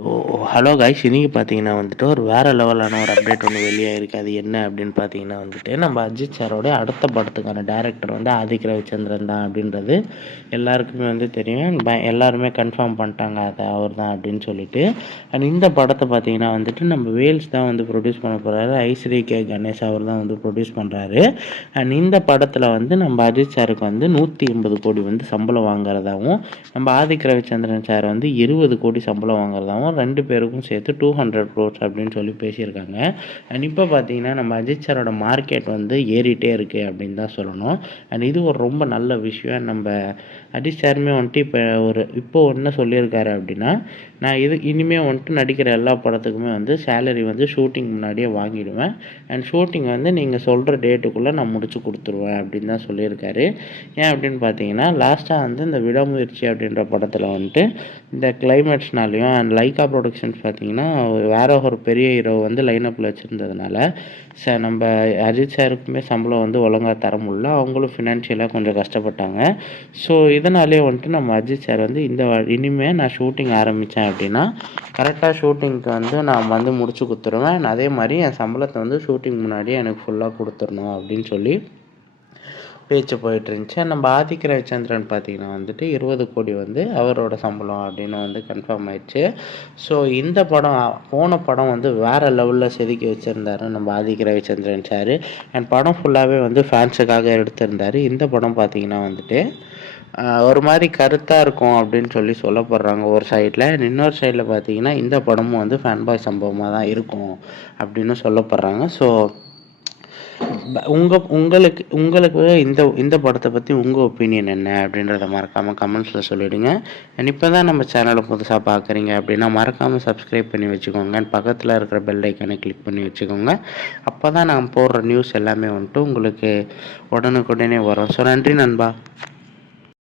ஓ hello guys இன்றைக்கி பார்த்தீங்கன்னா வந்துட்டு ஒரு வேறு லெவலான ஒரு அப்டேட் ஒன்று வெளியாகிருக்கு அது என்ன அப்படின்னு பார்த்தீங்கன்னா வந்துட்டு நம்ம அஜித் சாரோட அடுத்த படத்துக்கான டேரக்டர் வந்து ஆதிக் ரவிச்சந்திரன் தான் அப்படின்றது எல்லாருக்குமே வந்து தெரியும். ப எல்லாருமே கன்ஃபார்ம் பண்ணிட்டாங்க. அதை அவர் தான் அப்படின்னு சொல்லிட்டு. அண்ட் இந்த படத்தை பார்த்தீங்கன்னா வந்துட்டு நம்ம வேல்ஸ் தான் வந்து ப்ரொடியூஸ் பண்ண போகிறாரு ஐஸ்ரீ கே கணேஷ் அவர் தான் வந்து ப்ரொடியூஸ் பண்ணுறாரு அண்ட் இந்த படத்தில் வந்து நம்ம அஜித் சாருக்கு வந்து நூற்றி எண்பது கோடி வந்து சம்பளம் வாங்குறதாகவும் நம்ம ஆதிக் ரவிச்சந்திரன் சார் வந்து இருபது கோடி சம்பளம் வாங்குறதாகவும் ரெண்டு பேருக்கும் சேர்த்து டூ ஹண்ட்ரட் க்ரோர்ஸ் அப்படின்னு சொல்லி பேசியிருக்காங்க. அண்ட் இப்போ பார்த்தீங்கன்னா நம்ம அஜித் சாரோட மார்க்கெட் வந்து ஏறிட்டே இருக்குது அப்படின்னு தான் சொல்லணும். அண்ட் இது ஒரு ரொம்ப நல்ல விஷயம். நம்ம அஜித் சாருமே வந்துட்டு இப்போ ஒரு இப்போ என்ன சொல்லியிருக்காரு அப்படின்னா நான் இது இனிமேல் வந்துட்டு நடிக்கிற எல்லா படத்துக்குமே வந்து சேலரி வந்து ஷூட்டிங் முன்னாடியே வாங்கிடுவேன். அண்ட் ஷூட்டிங் வந்து நீங்கள் சொல்கிற டேட்டுக்குள்ளே நான் முடிச்சு கொடுத்துருவேன் அப்படின்னு தான் சொல்லியிருக்காரு. ஏன் அப்படின்னு பார்த்தீங்கன்னா லாஸ்ட்டாக வந்து இந்த விடாமுயற்சி அப்படின்ற படத்தில் வந்துட்டு இந்த கிளைமேட்ஸ்னாலையும் அண்ட் லைக் லைக்கா ப்ரொடக்ஷன்ஸ் பார்த்தீங்கன்னா வேற ஒரு பெரிய ஹீரோ வந்து லைனப்பில் வச்சுருந்ததுனால சார் நம்ம அஜித் சாருக்குமே சம்பளம் வந்து ஒழுங்காக தர முடியல. அவங்களும் ஃபினான்ஷியலாக கொஞ்சம் கஷ்டப்பட்டாங்க. ஸோ இதனாலே வந்துட்டு நம்ம அஜித் சார் வந்து இந்த இனிமேல் நான் ஷூட்டிங் ஆரம்பித்தேன் அப்படின்னா கரெக்டாக ஷூட்டிங்க்கு வந்து நான் வந்து முடிச்சு கொடுத்துருவேன். அதே மாதிரி என் சம்பளத்தை வந்து ஷூட்டிங் முன்னாடியே எனக்கு ஃபுல்லாக கொடுத்துடணும் அப்படின்னு சொல்லி பேச்சு போயிட்டு இருந்துச்சு நம்ம ஆதிக்க ரவிச்சந்திரன் பார்த்தீங்கன்னா வந்துட்டு இருபது கோடி வந்து அவரோட சம்பளம் அப்படின்னு வந்து கன்ஃபார்ம் ஆயிடுச்சு. ஸோ இந்த படம் போன படம் வந்து வேறு லெவலில் செதுக்கி வச்சுருந்தாரு நம்ம ஆதிக்க ரவிச்சந்திரன் சார். அண்ட் படம் ஃபுல்லாகவே வந்து ஃபேன்ஸுக்காக எடுத்திருந்தார். இந்த படம் பார்த்தீங்கன்னா வந்துட்டு ஒரு மாதிரி கருத்தாக இருக்கும் அப்படின்னு சொல்லி சொல்லப்படுறாங்க ஒரு சைடில் இன்னொரு சைடில் பார்த்தீங்கன்னா இந்த படமும் வந்து ஃபேன் பாய் சம்பவமாக தான் இருக்கும் அப்படின்னு சொல்லப்படுறாங்க. ஸோ உங்கள் உங்களுக்கு உங்களுக்கு இந்த இந்த படத்தை பற்றி உங்கள் ஒப்பீனியன் என்ன அப்படின்றத மறக்காமல் கமெண்ட்ஸில் சொல்லிவிடுங்க அண்ட் இப்போ தான் நம்ம சேனலை புதுசாக பார்க்குறீங்க அப்படின்னா மறக்காமல் சப்ஸ்கிரைப் பண்ணி வச்சுக்கோங்க. அண்ட் பக்கத்தில் இருக்கிற பெல் ஐக்கனை கிளிக் பண்ணி வச்சுக்கோங்க. அப்போ தான் நான் போடுற நியூஸ் எல்லாமே வந்துட்டு உங்களுக்கு உடனுக்குடனே வரும். ஸோ நன்றி நண்பா.